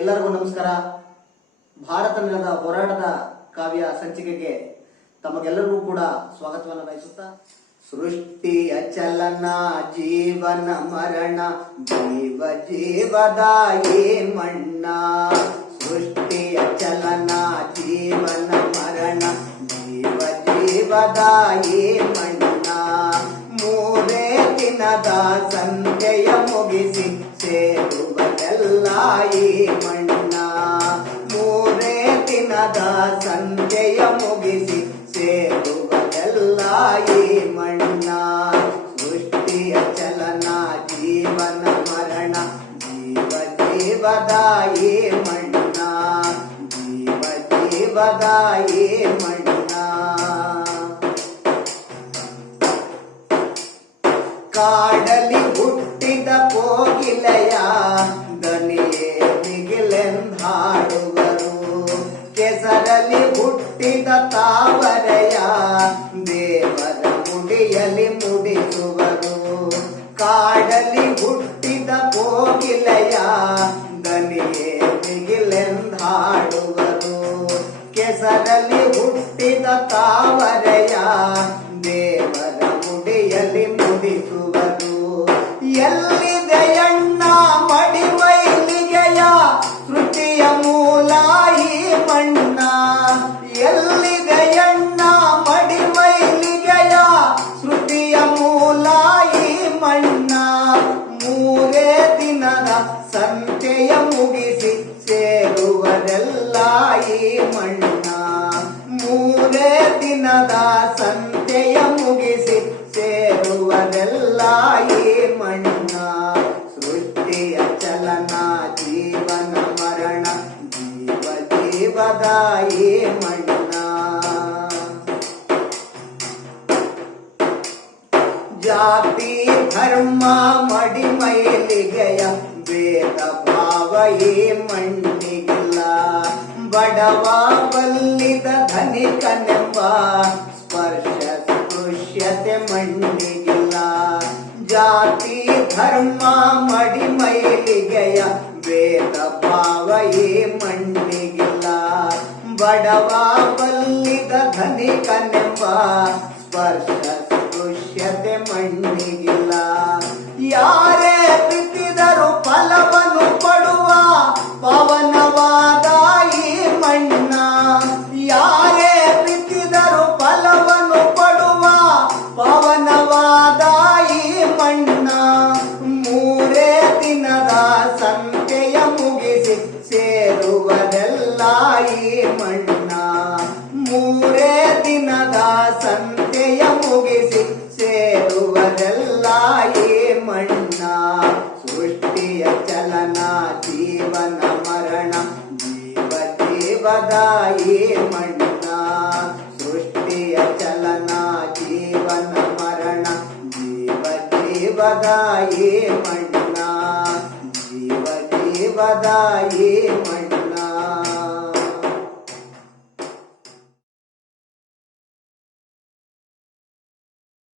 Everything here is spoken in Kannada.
ಎಲ್ಲರಿಗೂ ನಮಸ್ಕಾರ. ಭಾರತ ನೆಲದ ಹೋರಾಟದ ಕಾವ್ಯ ಸಂಚಿಕೆಗೆ ತಮಗೆಲ್ಲರಿಗೂ ಕೂಡ ಸ್ವಾಗತವನ್ನು ಬಯಸುತ್ತಾ ಸೃಷ್ಟಿ ಚಲನ, ಜೀವನ ಮರಣ, ಜೀವ ಜೀವದ ಈ ಮಣ್ಣ. ಸೃಷ್ಟಿ ಚಲನ, ಜೀವನ ಮರಣ, ಜೀವ ಜೀವದ ಈ ಮಣ್ಣ. ಮೂರೇ ದಿನದ ಈ ಮಣ್ಣ, ಮೂರೇ ದಿನದ ಸಂಜೆಯ ಮುಗಿಸಿ ಸೇರುವುದೆಲ್ಲ ಮಣ್ಣ. ಸೃಷ್ಟಿಯ ಚಲನ, ಜೀವನ ಮರಣ, ಜೀವ ಜೀವದ ಮಣ್ಣ. ಜೀವ ಜೀವದ ಈ ಮಣ್ಣ. ಕಾಡಲಿ ಹುಟ್ಟಿದ ಕೋಗಿಲೆಯ ಹುಟ್ಟಿದ ತಾವರೆಯ ದೇವರ ಮುಡಿಯಲಿ ಮುಡಿಸುವರು. ಕಾಡಲಿ ಹುಟ್ಟಿದ ಕೋಗಿಲೆಯ ದನಿಯೇ ಮಿಗಿಲೆಂದಾಡುವರು ಕೆಸರಲ್ಲಿ ಹುಟ್ಟಿದ ತಾವರೆಯ ದೇವರ ಮುಡಿಯಲ್ಲಿ ಮುಡಿಸುವರು. ಎಲ್ಲಿದೆಯಣ್ಣ ಈ ಮಣ್ಣ, ಮೂರೇ ದಿನದ ಸಂತೆಯ ಮುಗಿಸಿ ಸೇರುವುದೆಲ್ಲ ಈ ಮಣ್ಣ. ಸೃಷ್ಟಿಯ ಚಲನ, ಜೀವನ ಮರಣ, ಜೀವ ಜೀವದ ಈ ಮಣ್ಣ. ಜಾತಿ, ಧರ್ಮ ಮಡಿಮೈಲಿಗೆಯ ಭೇದ ಭಾವ ಈ ಮಣ್ಣಿಗಿಲ್ಲ ಬಡವ ಬಲ್ಲಿದ ಧನಿಕನೆಂಬ ಸ್ಪರ್ಶ ಸ್ಪೃಶ್ಯತೆ ಮಣ್ಣಿಗಿಲ್ಲ ಜಾತಿ, ಧರ್ಮ, ಮಡಿಮೈಲಿಗೆಯ ವೇದ ಭಾವ ಮಣ್ಣಿಗಿಲ್ಲ. ಬಡವ ಬಲ್ಲಿದ ಧನಿಕನೆಂಬ ಸ್ಪರ್ಶ ಸ್ಪೃಶ್ಯತೆ ಜೀವದ ಈ ಮಣ್ಣ ಸೃಷ್ಟಿಯ ಚಲನ ಜೀವನ ಮರಣ ಜೀವ ಜೀವದ ಈ ಮಣ್ಣ ಜೀವ ಜೀವದ ಈ ಮಣ್ಣ